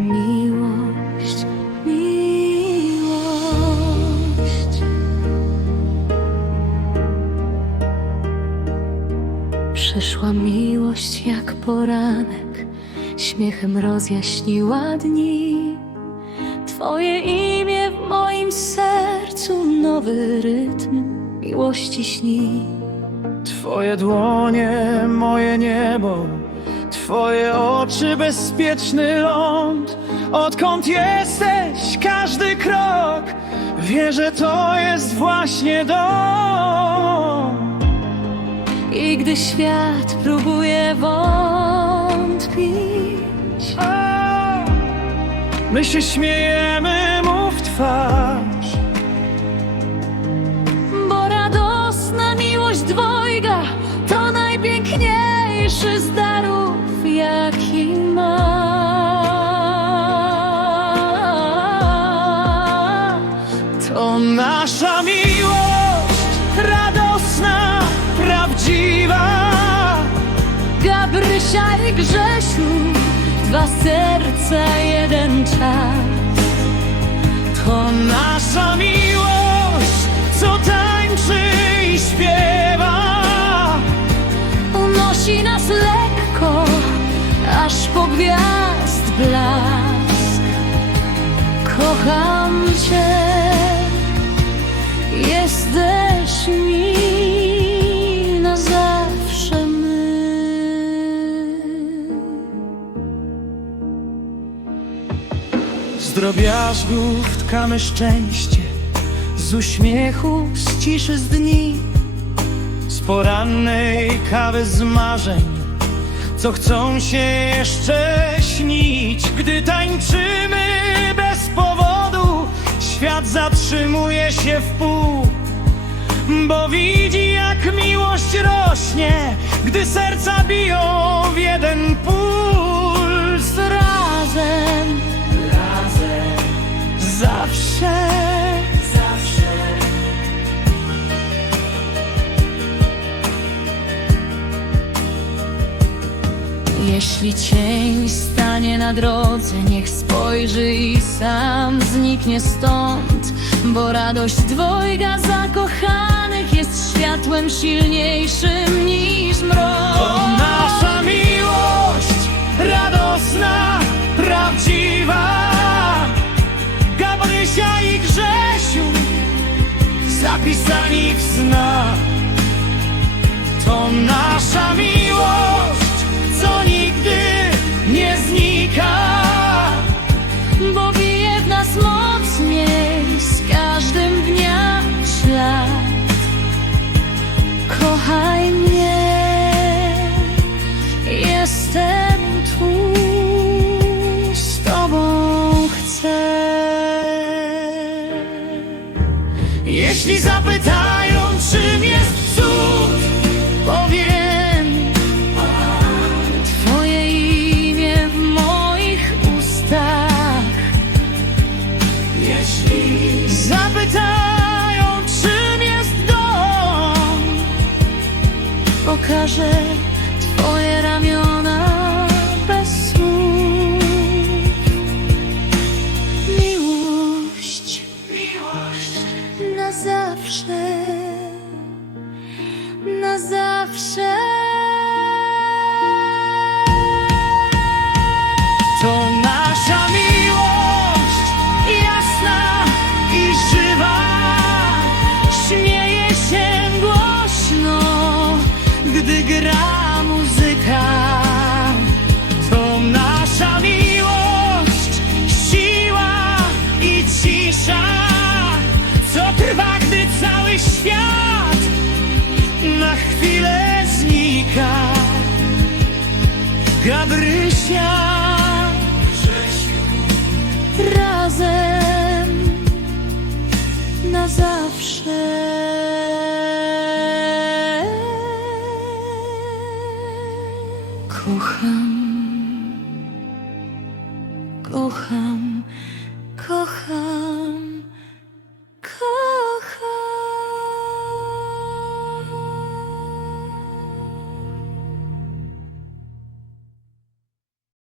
miłość, miłość. Przyszła miłość jak poranek, śmiechem rozjaśniła dni. Twoje imię w moim sercu, nowy rytm miłości śni. Twoje dłonie, moje niebo Twoje oczy, bezpieczny ląd. Odkąd jesteś, każdy krok, wie, że to jest właśnie dom. I gdy świat próbuje wątpić, A, my się śmiejemy mu w twarz. bo radosna miłość dwojga to najpiękniejszy z darów, jaki ma. To nasza miłość, radosna, prawdziwa. Gabrysia i Grzesiu, dwa serca, jeden czas. To nasza miłość, co tańczy i śpiewa. Unosi nas lekko, aż po gwiazd blask. Kocham Cię, jesteś mi na zawsze my. Z drobiazgów tkamy szczęście, z uśmiechu, z ciszy z dni, z porannej kawy z marzeń, co chcą się jeszcze śnić. Gdy tańczymy bez powodu, świat zatrzymuje się w pół, bo widzi jak miłość rośnie, gdy serca biją w jeden puls. Jeśli cień stanie na drodze, niech spojrzy i sam zniknie stąd, bo radość dwojga zakochanych jest światłem silniejszym niż To mrok. nasza miłość, radosna, prawdziwa. Gabrysia i Grzesiu, zapisani w snach. Z Tobą chcę. Jeśli zapytają, czym jest cud, Powiem Twoje imię w moich ustach. jeśli zapytają, czym jest dom, Pokażę świat na chwilę znika. Gabrysia, razem na zawsze. Kocham, kocham.